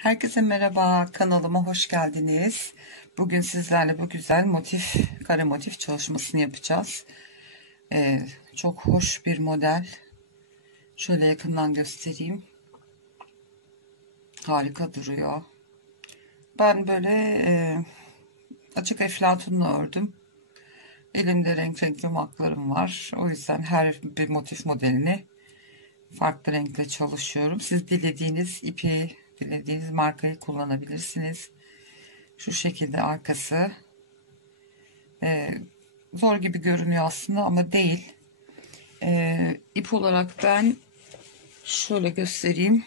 Herkese merhaba, kanalıma hoş geldiniz. Bugün sizlerle bu güzel kare motif çalışmasını yapacağız. Çok hoş bir model. Şöyle yakından göstereyim. Harika duruyor. Ben böyle açık eflatunla ördüm. Elimde renkli maklarım var. O yüzden her bir motif modelini farklı renkle çalışıyorum. Siz dilediğiniz ipi, dilediğiniz markayı kullanabilirsiniz. Şu şekilde arkası. Zor gibi görünüyor aslında ama değil. İp olarak ben şöyle göstereyim.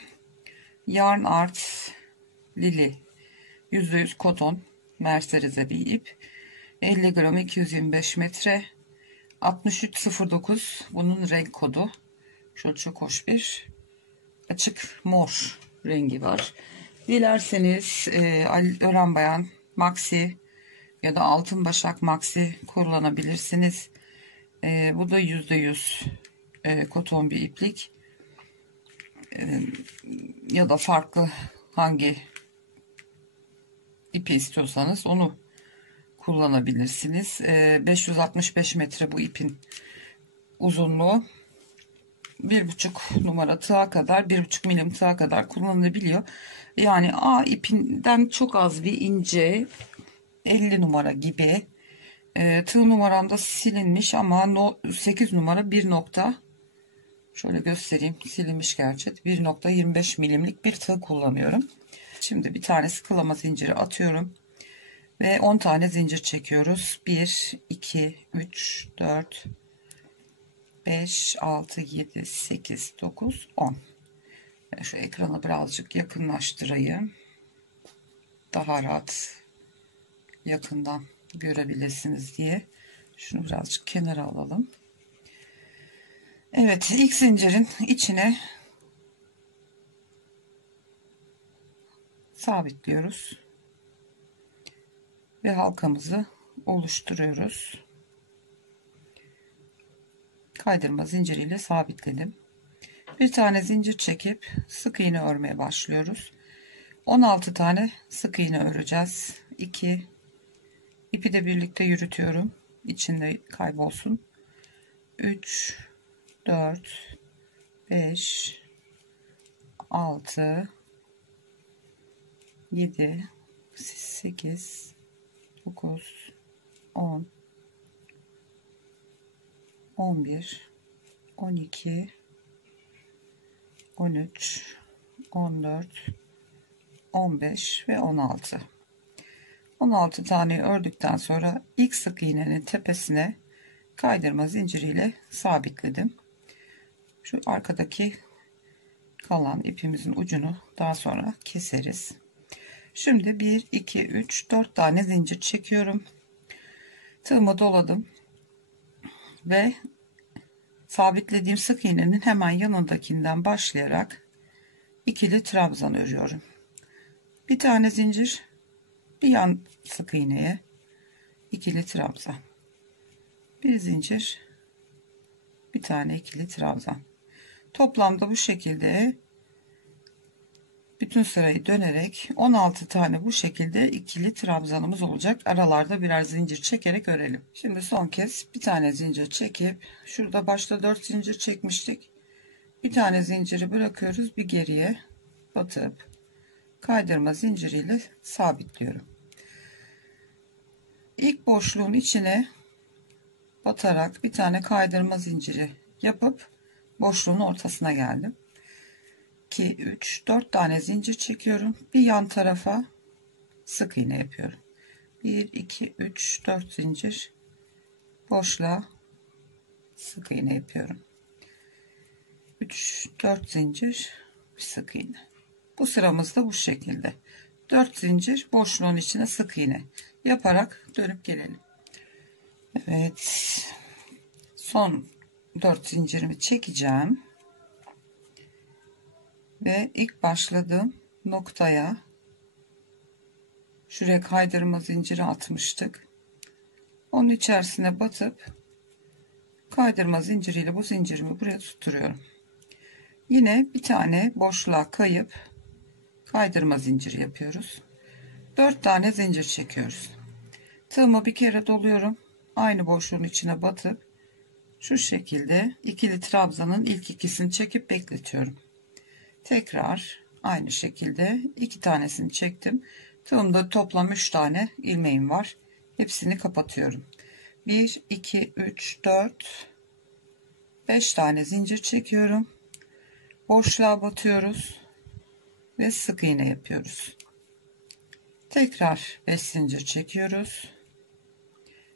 Yarn Art Lili %100 koton merserize bir ip. 50 gram 225 metre 6309 bunun renk kodu. Şöyle çok hoş bir açık mor rengi var. Dilerseniz ören bayan maxi ya da altın başak maxi kullanabilirsiniz. Bu da %100 koton bir iplik. Ya da farklı hangi ipi istiyorsanız onu kullanabilirsiniz. 565 metre bu ipin uzunluğu. 1,5 numara tığa kadar, 1,5 milim tığa kadar kullanılabiliyor. Yani A ipinden çok az bir ince 50 numara gibi. Tığ numaram da silinmiş ama 8 numara 1 nokta, şöyle göstereyim, silinmiş gerçi, 1,25 milimlik bir tığ kullanıyorum. Şimdi bir tane sıkılama zinciri atıyorum ve 10 tane zincir çekiyoruz. 1 2 3 4 5 6 7 8 9 10. Şu ekranı birazcık yakınlaştırayım, daha rahat yakından görebilirsiniz diye. Şunu birazcık kenara alalım. Evet, ilk zincirin içine sabitliyoruz ve halkamızı oluşturuyoruz. Kaydırma zinciriyle sabitledim. Bir tane zincir çekip sık iğne örmeye başlıyoruz. 16 tane sık iğne öreceğiz. 2 ipi de birlikte yürütüyorum, içinde kaybolsun. 3 4 5 6 7 8 9 10 11 12 13 14 15 ve 16 tane ördükten sonra ilk sık iğnenin tepesine kaydırma zinciriyle sabitledim. Şu arkadaki kalan ipimizin ucunu daha sonra keseriz. Şimdi 1 2 3 4 tane zincir çekiyorum. Tığımı doladım ve sabitlediğim sık iğnenin hemen yanındakinden başlayarak ikili trabzan örüyorum. Bir tane zincir, bir yan sık iğneye ikili trabzan, bir zincir, bir tane ikili trabzan. Toplamda bu şekilde bütün sırayı dönerek 16 tane bu şekilde ikili trabzanımız olacak. Aralarda birer zincir çekerek örelim. Şimdi son kez bir tane zincir çekip, şurada başta 4 zincir çekmiştik. Bir tane zinciri bırakıyoruz, bir geriye batıp kaydırma zinciriyle sabitliyorum. İlk boşluğun içine batarak bir tane kaydırma zinciri yapıp boşluğun ortasına geldim. 2 3 4 tane zincir çekiyorum, bir yan tarafa sık iğne yapıyorum. 1 2 3 4 zincir, boşluğa sık iğne yapıyorum. 3 4 zincir, sık iğne. Bu sıramızda bu şekilde 4 zincir boşluğun içine sık iğne yaparak dönüp gelelim. Evet, son 4 zincirimi çekeceğim ve ilk başladığım noktaya, şuraya kaydırma zinciri atmıştık, onun içerisine batıp kaydırma zinciriyle bu zincirimi buraya tutturuyorum. Yine bir tane boşluğa kayıp kaydırma zinciri yapıyoruz. 4 tane zincir çekiyoruz. Tığımı bir kere doluyorum. Aynı boşluğun içine batıp şu şekilde ikili trabzanın ilk ikisini çekip bekletiyorum. Tekrar aynı şekilde 2 tanesini çektim. Tığımda toplam 3 tane ilmeğim var. Hepsini kapatıyorum. 1 2 3 4 5 tane zincir çekiyorum. Boşluğa batıyoruz ve sık iğne yapıyoruz. Tekrar 5 zincir çekiyoruz.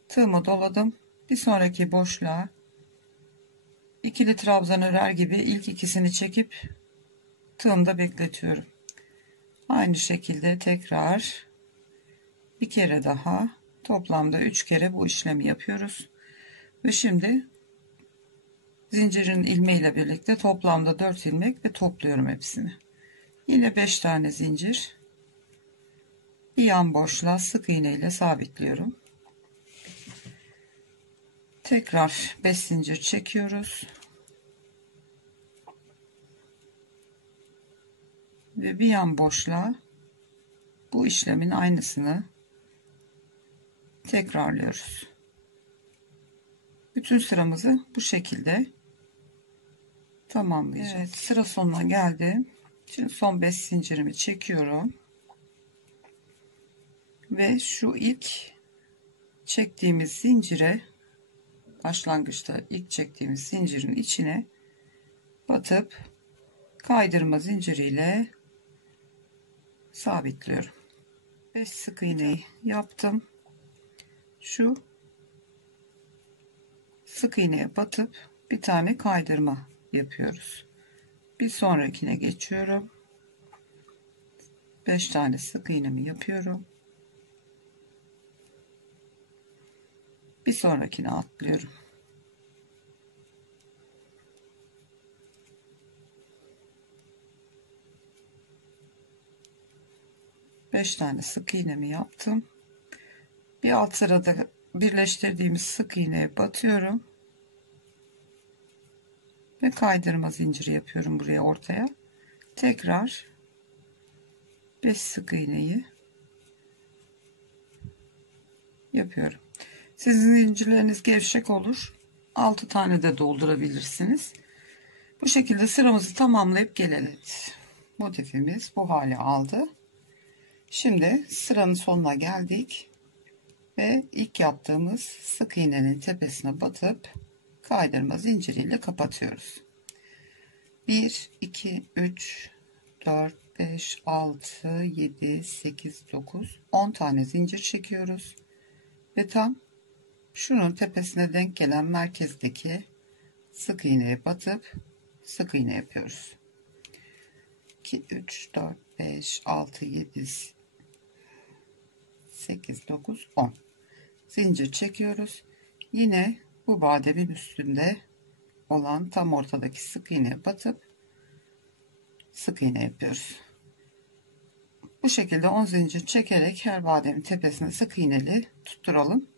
Tığımı doladım. Bir sonraki boşluğa ikili trabzan örer gibi ilk ikisini çekip tığımda bekletiyorum. Aynı şekilde tekrar bir kere daha, toplamda 3 kere bu işlemi yapıyoruz. Ve şimdi zincirin ilmeğiyle birlikte toplamda 4 ilmek ve topluyorum hepsini. Yine 5 tane zincir, bir yan boşluğa sık iğne ile sabitliyorum. Tekrar 5 zincir çekiyoruz ve bir yan boşluğa bu işlemin aynısını tekrarlıyoruz. Bütün sıramızı bu şekilde tamamlayacağız. Evet, sıra sonuna geldim. Şimdi son 5 zincirimi çekiyorum ve şu ilk çektiğimiz zincire, başlangıçta ilk çektiğimiz zincirin içine batıp kaydırma zinciriyle sabitliyorum. 5 sık iğneyi yaptım. Şu sık iğneye batıp bir tane kaydırma yapıyoruz. Bir sonrakine geçiyorum. 5 tane sık iğnemi yapıyorum. Bir sonrakine atlıyorum. Beş tane sık iğnemi yaptım. Bir alt sırada birleştirdiğimiz sık iğneye batıyorum ve kaydırma zinciri yapıyorum buraya, ortaya. Tekrar 5 sık iğneyi yapıyorum. Sizin zincirleriniz gevşek olur, 6 tane de doldurabilirsiniz. Bu şekilde sıramızı tamamlayıp gelelim. Motifimiz bu hale aldı. Şimdi sıranın sonuna geldik ve ilk yaptığımız sık iğnenin tepesine batıp kaydırma zinciriyle kapatıyoruz. 1 2 3 4 5 6 7 8 9 10 tane zincir çekiyoruz ve tam şunun tepesine denk gelen merkezdeki sık iğneye batıp sık iğne yapıyoruz. 2 3 4 5 6 7 8 9 10 zincir çekiyoruz. Yine bu bademin üstünde olan tam ortadaki sık iğneye batıp sık iğne yapıyoruz. Bu şekilde 10 zincir çekerek her bademin tepesine sık iğneli tutturalım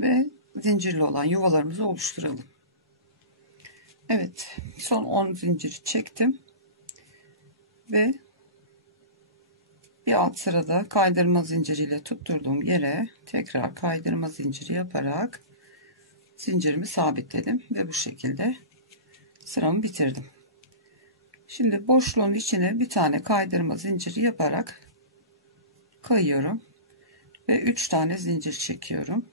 ve zincirli olan yuvalarımızı oluşturalım. Evet, son 10 zincir çektim ve bir alt sırada kaydırma zinciriyle tutturduğum yere tekrar kaydırma zinciri yaparak zincirimi sabitledim ve bu şekilde sıramı bitirdim. Şimdi boşluğun içine bir tane kaydırma zinciri yaparak kayıyorum ve 3 tane zincir çekiyorum.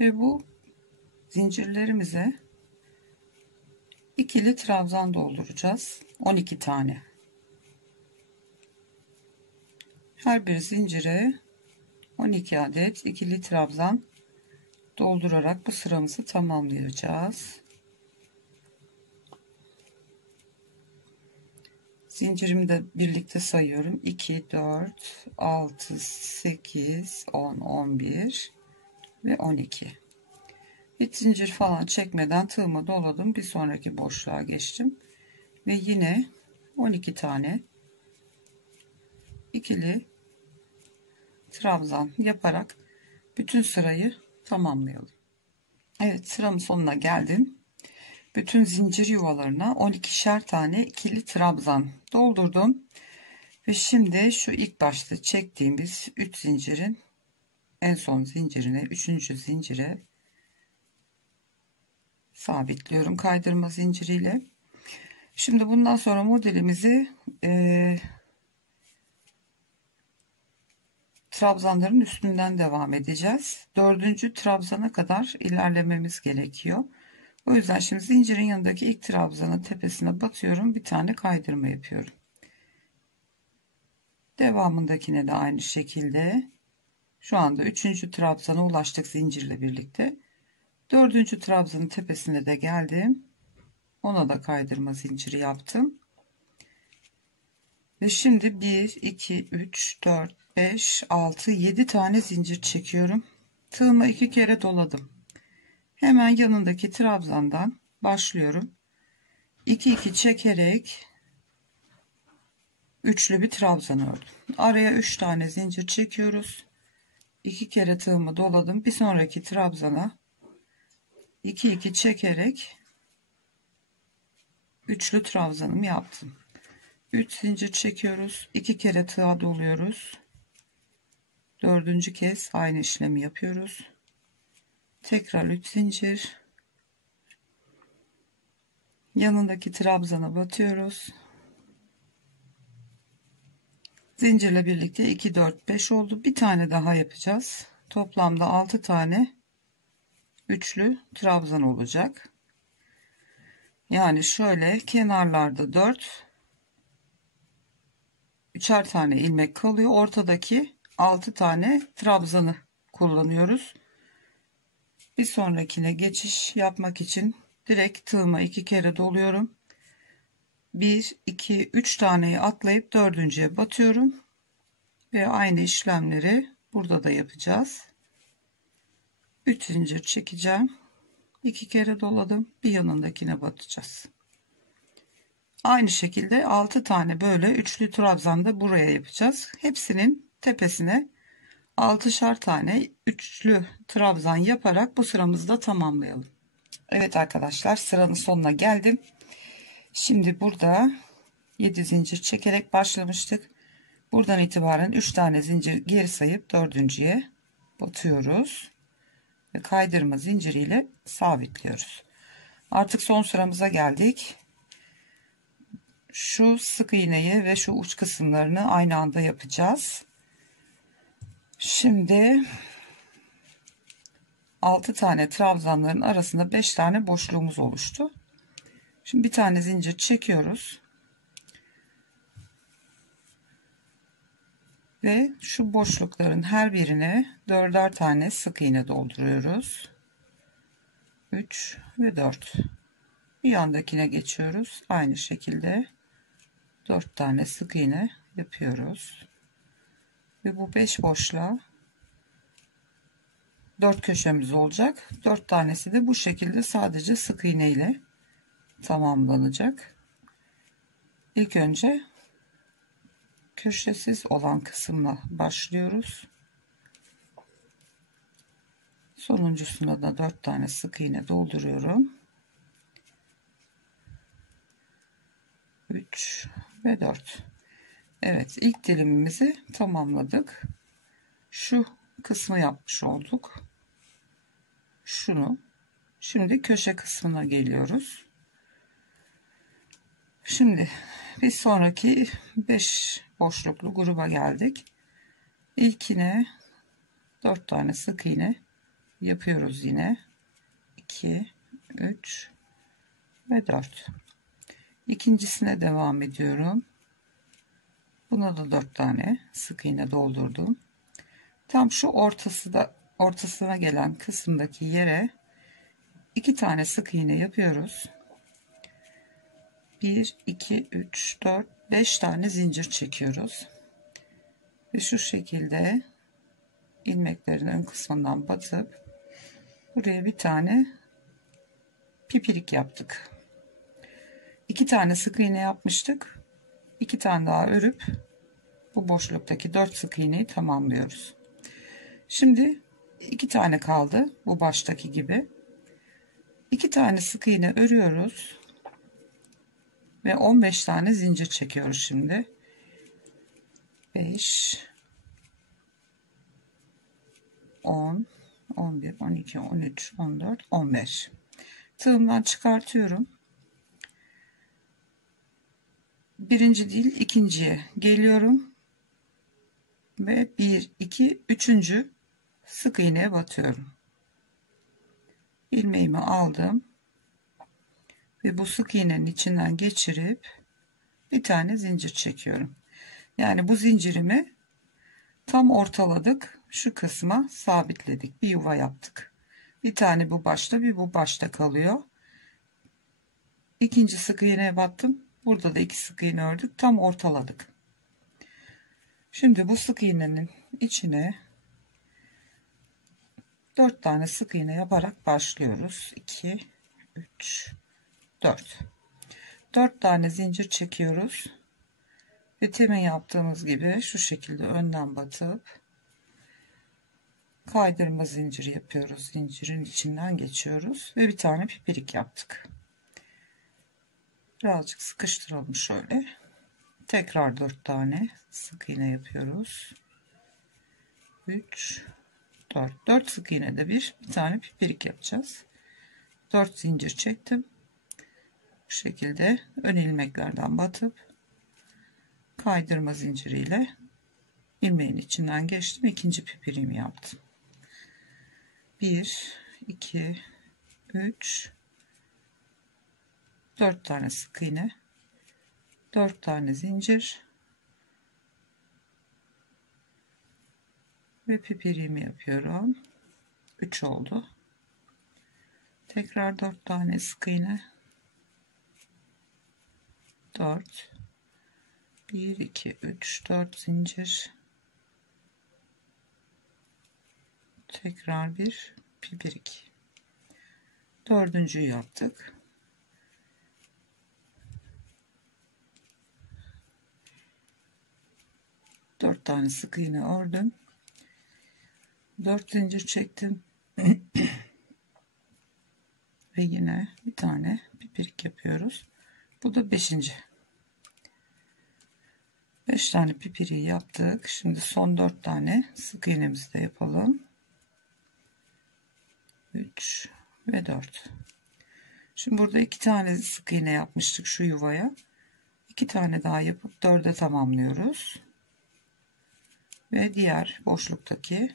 Ve bu zincirlerimize ikili trabzan dolduracağız. 12 tane. Her bir zincire 12 adet ikili trabzan doldurarak bu sıramızı tamamlayacağız. Zincirimi de birlikte sayıyorum. 2 4 6 8 10 11 ve 12. Hiç zincir falan çekmeden tığımı doladım. Bir sonraki boşluğa geçtim ve yine 12 tane ikili trabzan yaparak bütün sırayı tamamlayalım. Evet, sıramın sonuna geldim. bütün zincir yuvalarına 12'şer tane ikili trabzan doldurdum. Ve şimdi şu ilk başta çektiğimiz 3 zincirin en son zincirine, 3. zincire sabitliyorum kaydırma zinciriyle. Şimdi bundan sonra modelimizi trabzanların üstünden devam edeceğiz. 4. trabzana kadar ilerlememiz gerekiyor. O yüzden şimdi zincirin yanındaki ilk trabzanın tepesine batıyorum. Bir tane kaydırma yapıyorum. Devamındakine de aynı şekilde. Şu anda 3. trabzana ulaştık zincirle birlikte. 4. trabzanın tepesine de geldim. Ona da kaydırma zinciri yaptım. Ve şimdi 1, 2, 3, 4, 5, 6, 7 tane zincir çekiyorum. Tığımı 2 kere doladım. Hemen yanındaki trabzandan başlıyorum. 2 2 çekerek üçlü bir trabzan ördüm. Araya 3 tane zincir çekiyoruz. 2 kere tığımı doladım. Bir sonraki trabzana 2 2 çekerek üçlü trabzanımı yaptım. 3 zincir çekiyoruz. 2 kere tığa doluyoruz. 4. kez aynı işlemi yapıyoruz. Tekrar 3 zincir. Yanındaki trabzana batıyoruz. Zincirle birlikte 2 4 5 oldu. Bir tane daha yapacağız. Toplamda 6 tane üçlü trabzan olacak. Yani şöyle kenarlarda 4, üçer tane ilmek kalıyor. Ortadaki 6 tane trabzanı kullanıyoruz. Bir sonrakine geçiş yapmak için direkt tığıma 2 kere doluyorum. 1 2 3 taneyi atlayıp dördüncüye batıyorum ve aynı işlemleri burada da yapacağız. 3 zincir çekeceğim. 2 kere doladım. Bir yanındakine batacağız. Aynı şekilde 6 tane böyle üçlü trabzan da buraya yapacağız. Hepsinin tepesine 6'şar tane üçlü trabzan yaparak bu sıramızı da tamamlayalım. Evet arkadaşlar, sıranın sonuna geldim. Şimdi burada 7 zincir çekerek başlamıştık. Buradan itibaren 3 tane zincir geri sayıp dördüncüye batıyoruz ve kaydırma zinciriyle sabitliyoruz. Artık son sıramıza geldik. Şu sık iğneyi ve şu uç kısımlarını aynı anda yapacağız. Şimdi 6 tane trabzanların arasında 5 tane boşluğumuz oluştu. Şimdi bir tane zincir çekiyoruz. Ve şu boşlukların her birine 4'er tane sık iğne dolduruyoruz. 3 ve 4. Bir yandakine geçiyoruz. Aynı şekilde 4 tane sık iğne yapıyoruz. Ve bu 5 boşluğa 4 köşemiz olacak. 4 tanesi de bu şekilde sadece sık iğne ile tamamlanacak. İlk önce köşesiz olan kısımla başlıyoruz. Sonuncusuna da 4 tane sık iğne dolduruyorum. 3 ve 4. Evet, ilk dilimimizi tamamladık. Şu kısmı yapmış olduk. Şunu. Şimdi köşe kısmına geliyoruz. Şimdi bir sonraki 5 boşluklu gruba geldik. İlkine 4 tane sık iğne yapıyoruz yine. 2 3 ve 4. İkincisine devam ediyorum. Buna da 4 tane sık iğne doldurdum. Tam şu ortasına gelen kısımdaki yere 2 tane sık iğne yapıyoruz. 1 2 3 4 5 tane zincir çekiyoruz. Ve şu şekilde ilmeklerin ön kısmından batıp buraya bir tane pipirik yaptık. 2 tane sık iğne yapmıştık. 2 tane daha örüp bu boşluktaki 4 sık iğneyi tamamlıyoruz. Şimdi 2 tane kaldı bu baştaki gibi. 2 tane sık iğne örüyoruz ve 15 tane zincir çekiyoruz şimdi. 5, 10, 11, 12, 13, 14, 15. Tığımdan çıkartıyorum. Birinci değil, ikinciye geliyorum ve 1, 2, 3. sık iğneye batıyorum. İlmeğimi aldım ve bu sık iğnenin içinden geçirip bir tane zincir çekiyorum. Yani bu zincirimi tam ortaladık. Şu kısma sabitledik. Bir yuva yaptık. Bir tane bu başta, bir bu başta kalıyor. İkinci sık iğneye battım. Burada da 2 sık iğne ördük. Tam ortaladık. Şimdi bu sık iğnenin içine 4 tane sık iğne yaparak başlıyoruz. 2, 3, 4. 4 tane zincir çekiyoruz. Ve temin yaptığımız gibi şu şekilde önden batıp kaydırma zinciri yapıyoruz. Zincirin içinden geçiyoruz ve bir tane pipirik yaptık. Birazcık sıkıştıralım şöyle. Tekrar 4 tane sık iğne yapıyoruz. 3, 4. 4 sık iğne de bir tane pipirik yapacağız. 4 zincir çektim. Bu şekilde ön ilmeklerden batıp kaydırma zinciriyle ilmeğin içinden geçtim. İkinci pipiriğimi yaptım. 1, 2, 3, 4 tane sık iğne, 4 tane zincir ve pipiriğimi yapıyorum. 3 oldu. Tekrar 4 tane sık iğne, 4, 1, 2, 3, 4 zincir, tekrar bir pipirik. Dördüncüyü yaptık. Dört tane sık iğne ördüm. 4 zincir çektim. Ve yine bir tane pipirik yapıyoruz. Bu da 5. 5 tane pipiriği yaptık. Şimdi son 4 tane sık iğnemizi de yapalım. 3 ve 4. Şimdi burada 2 tane sık iğne yapmıştık şu yuvaya. 2 tane daha yapıp 4'e tamamlıyoruz. Ve diğer boşluktaki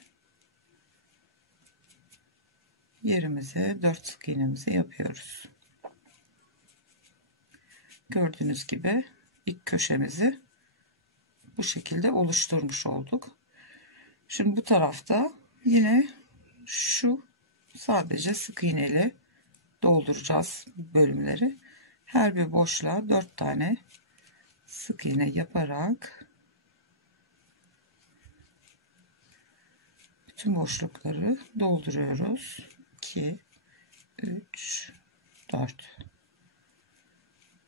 yerimize 4 sık iğnemizi yapıyoruz. Gördüğünüz gibi ilk köşemizi bu şekilde oluşturmuş olduk. Şimdi bu tarafta yine şu sadece sık iğneli dolduracağız bölümleri. Her bir boşluğa 4 tane sık iğne yaparak bütün boşlukları dolduruyoruz. 2, 3, 4.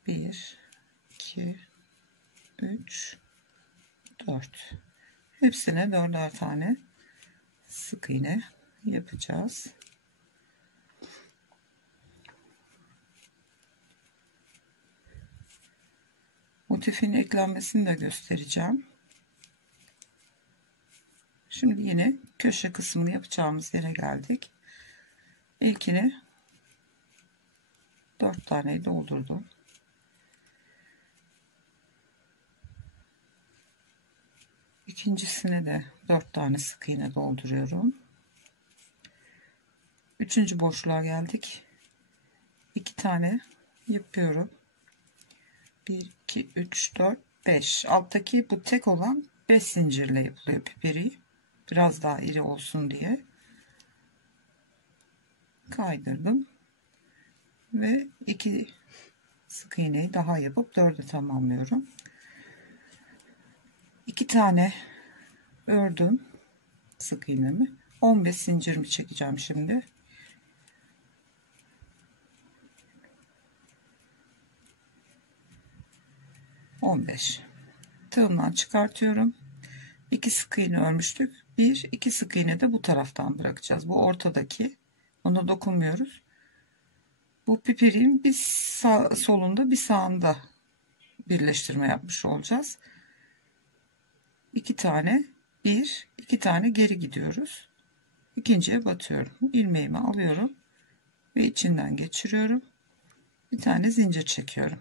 1, 2, 3, 4. Hepsine 4'er tane sık iğne yapacağız. Motifin eklenmesini de göstereceğim. Şimdi yine köşe kısmını yapacağımız yere geldik. İlkini 4 tane doldurdum. İkincisine de 4 tane sık iğne dolduruyorum. Üçüncü boşluğa geldik. 2 tane yapıyorum. 1, 2, 3, 4, 5. Alttaki bu tek olan 5 zincirle yapılıyor piperiği. Biraz daha iri olsun diye. Kaydırdım. Ve 2 sık iğneyi daha yapıp 4'e tamamlıyorum. 2 tane ördüm sık iğnemi. 15 zincirimi çekeceğim şimdi. Tığımdan çıkartıyorum. 2 sık iğne örmüştük. 1, 2 sık iğne de bu taraftan bırakacağız. Bu ortadaki, ona dokunmuyoruz. Bu piperiğin bir solunda bir sağında birleştirme yapmış olacağız. 2 tane, bir, 2 tane geri gidiyoruz. İkinciye batıyorum. İlmeğimi alıyorum ve içinden geçiriyorum. Bir tane zincir çekiyorum.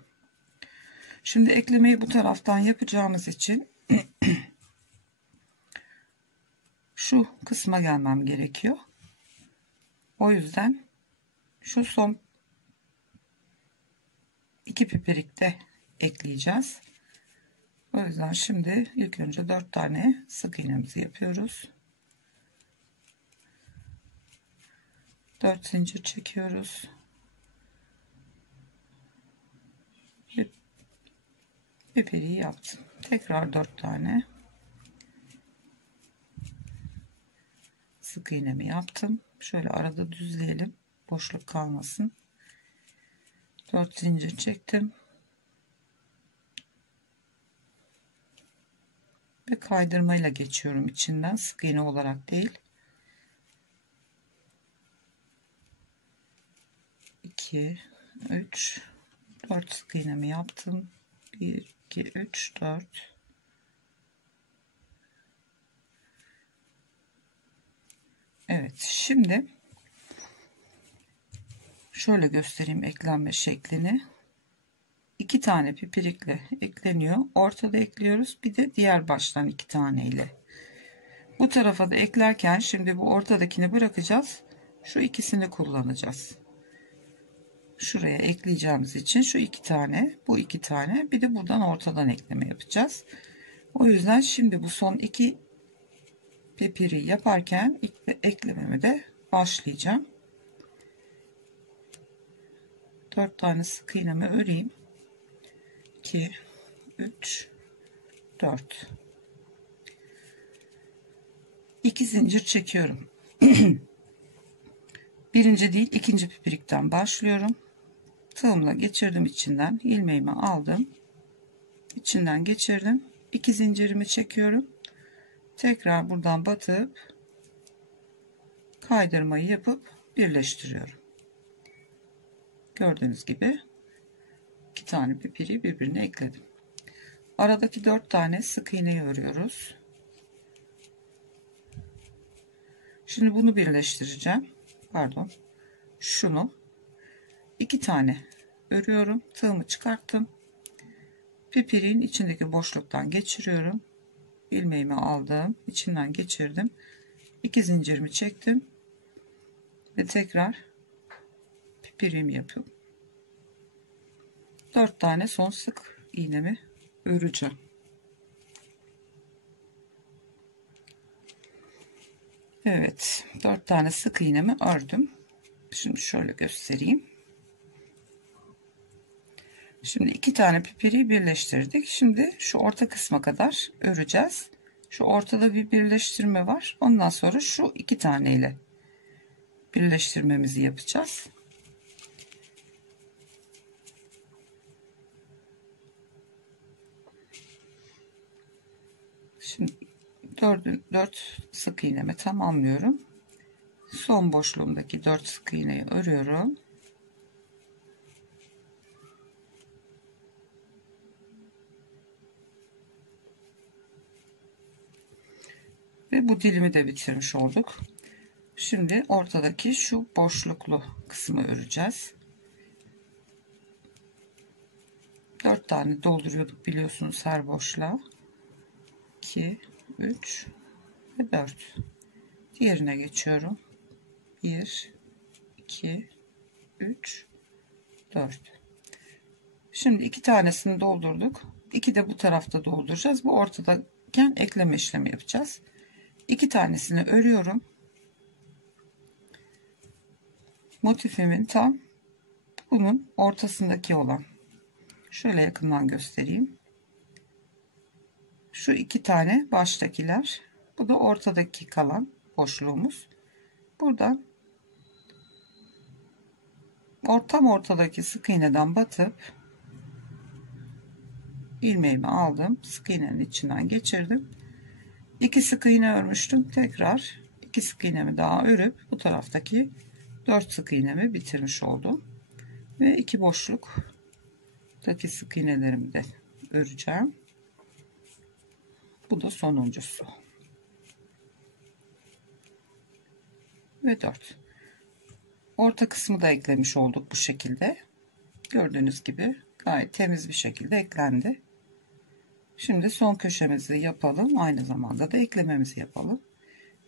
Şimdi eklemeyi bu taraftan yapacağımız için şu kısma gelmem gerekiyor. O yüzden şu son 2 piperikte ekleyeceğiz. O yüzden şimdi ilk önce 4 tane sık iğnemizi yapıyoruz. 4 zincir çekiyoruz. Piperiği yaptım. Tekrar 4 tane sık iğnemi yaptım. Şöyle arada düzleyelim. Boşluk kalmasın. 4 zincir çektim. Ve kaydırmayla geçiyorum içinden. Sık iğne olarak değil. 2, 3, 4 sık iğnemi yaptım. 1, 2, 3, 4. Evet, şimdi şöyle göstereyim eklenme şeklini. 2 tane pipirikle ekleniyor. Ortada ekliyoruz. Bir de diğer baştan 2 tane ile. Bu tarafa da eklerken şimdi bu ortadakini bırakacağız. Şu ikisini kullanacağız. Şuraya ekleyeceğimiz için şu 2 tane, bu 2 tane, bir de buradan ortadan ekleme yapacağız. O yüzden şimdi bu son 2 pipiri yaparken eklememe de başlayacağım. 4 tane sık iğnemi öreyim. 2, 3, 4. 2 zincir çekiyorum. Birinci değil, ikinci pipirikten başlıyorum. Tığımla geçirdim içinden, ilmeğimi aldım. İçinden geçirdim. 2 zincirimi çekiyorum. Tekrar buradan batıp kaydırmayı yapıp birleştiriyorum. Gördüğünüz gibi 2 tane pipiri birbirine ekledim. Aradaki 4 tane sık iğneyi örüyoruz. Şimdi bunu birleştireceğim. Pardon. Şunu 2 tane örüyorum. Tığımı çıkarttım. Pipiriğin içindeki boşluktan geçiriyorum. İlmeğimi aldım. İçinden geçirdim. 2 zincirimi çektim. Ve tekrar pipiriğimi yapıyorum. 4 tane son sık iğnemi öreceğim. Evet, 4 tane sık iğnemi ördüm. Şimdi şöyle göstereyim. Şimdi 2 tane pipiriği birleştirdik. Şimdi şu orta kısma kadar öreceğiz. Şu ortada bir birleştirme var. Ondan sonra şu 2 tane ile birleştirmemizi yapacağız. Şimdi 4 sık iğnemi tamamlıyorum. Son boşluğumdaki 4 sık iğneyi örüyorum. Ve bu dilimi de bitirmiş olduk. Şimdi ortadaki şu boşluklu kısmı öreceğiz. 4 tane dolduruyorduk biliyorsunuz her boşluğa. 2, 3 ve 4. Diğerine geçiyorum. 1, 2, 3, 4. Şimdi 2 tanesini doldurduk. 2 de bu tarafta dolduracağız. Bu ortadayken ekleme işlemi yapacağız. 2 tanesini örüyorum. Motifimin tam bunun ortasındaki olan. Şöyle yakından göstereyim. Şu 2 tane baştakiler. Bu da ortadaki kalan boşluğumuz. Buradan tam ortadaki sık iğneden batıp ilmeğimi aldım. Sık iğnenin içinden geçirdim. 2 sık iğne örmüştüm. Tekrar 2 sık iğnemi daha örüp bu taraftaki 4 sık iğnemi bitirmiş oldum. Ve 2 boşluktaki sık iğnelerimi de öreceğim. Bu da sonuncusu. Ve 4. Orta kısmı da eklemiş olduk bu şekilde. Gördüğünüz gibi gayet temiz bir şekilde eklendi. Şimdi son köşemizi yapalım. Aynı zamanda da eklememizi yapalım.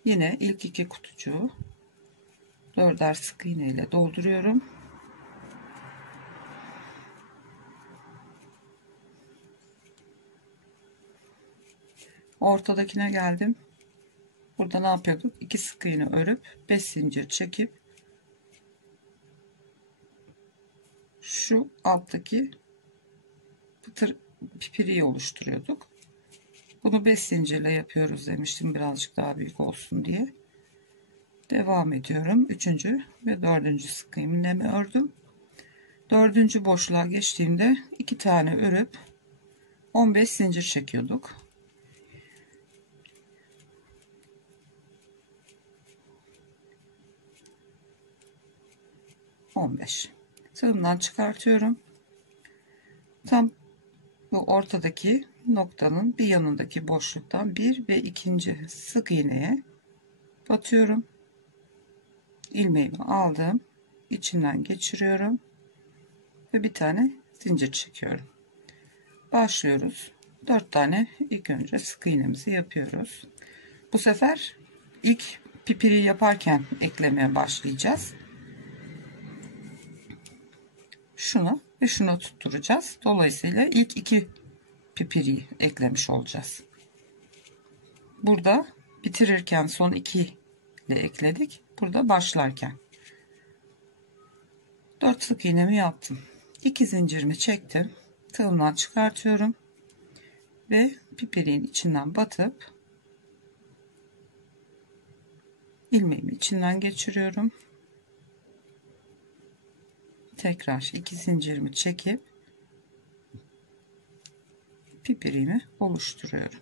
Yine ilk 2 kutucuğu 4'er sık iğne ile dolduruyorum. Ortadakine geldim. Burada ne yapıyorduk? 2 sık iğne örüp 5 zincir çekip şu alttaki pipiriyi oluşturuyorduk. Bunu 5 zincirle yapıyoruz demiştim, birazcık daha büyük olsun diye. Devam ediyorum. 3. ve 4. sık iğnemi ördüm. 4. boşluğa geçtiğimde 2 tane örüp 15 zincir çekiyorduk. Tığımdan çıkartıyorum. Tam bu ortadaki noktanın bir yanındaki boşluktan 1 ve 2. sık iğneye batıyorum. İlmeğimi aldım, içinden geçiriyorum ve bir tane zincir çekiyorum. Başlıyoruz. 4 tane ilk önce sık iğnemizi yapıyoruz. Bu sefer ilk pipiri yaparken eklemeye başlayacağız. Şunu ve şunu tutturacağız. Dolayısıyla ilk 2 pipiri eklemiş olacağız. Burada bitirirken son 2 ile ekledik. Burada başlarken 4 sık iğnemi yaptım. 2 zincirimi çektim. Tığımdan çıkartıyorum ve pipiriğin içinden batıp ilmeğimi içinden geçiriyorum. Tekrar 2 zincirimi çekip pipiriğimi oluşturuyorum.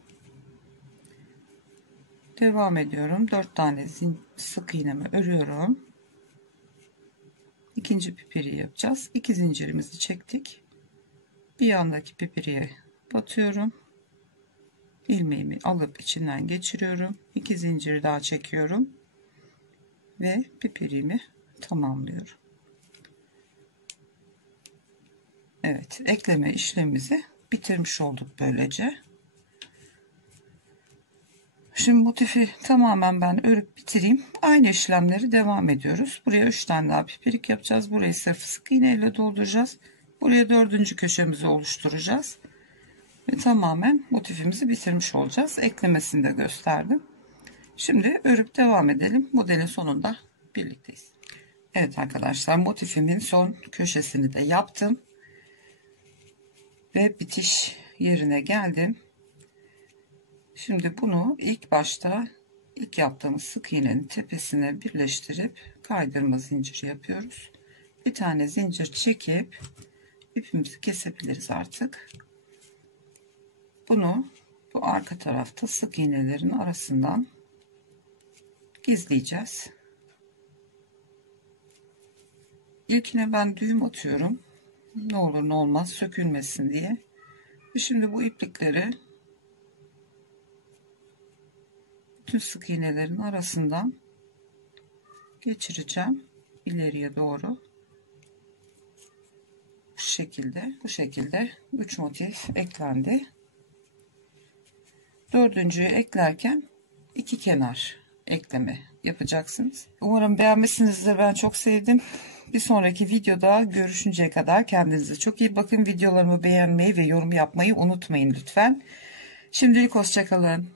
Devam ediyorum. 4 tane sık iğnemi örüyorum. İkinci pipiriği yapacağız. 2 zincirimizi çektik. Bir yandaki pipiriğe batıyorum. İlmeğimi alıp içinden geçiriyorum. 2 zincir daha çekiyorum ve pipiriğimi tamamlıyorum. Evet, ekleme işlemimizi bitirmiş olduk böylece. Şimdi motifi tamamen ben örüp bitireyim. Aynı işlemleri devam ediyoruz. Buraya 3 tane daha pipirik yapacağız. Burayı sırf sık iğne ile dolduracağız. Buraya 4. köşemizi oluşturacağız. Ve tamamen motifimizi bitirmiş olacağız. Eklemesini de gösterdim. Şimdi örüp devam edelim. Modelin sonunda birlikteyiz. Evet arkadaşlar, motifimin son köşesini de yaptım. Ve bitiş yerine geldim. Şimdi bunu ilk başta ilk yaptığımız sık iğnenin tepesine birleştirip kaydırma zinciri yapıyoruz. Bir tane zincir çekip ipimizi kesebiliriz artık. Bunu bu arka tarafta sık iğnelerin arasından gizleyeceğiz. İlkine ben düğüm atıyorum. Ne olur ne olmaz sökülmesin diye. Ve şimdi bu iplikleri bütün sık iğnelerin arasından geçireceğim ileriye doğru. Bu şekilde 3 motif eklendi. 4.'yü eklerken 2 kenar ekleme yapacaksınız. Umarım beğenmişsinizdir. Ben çok sevdim. Bir sonraki videoda görüşünceye kadar kendinize çok iyi bakın. Videolarımı beğenmeyi ve yorum yapmayı unutmayın lütfen. Şimdilik hoşça kalın.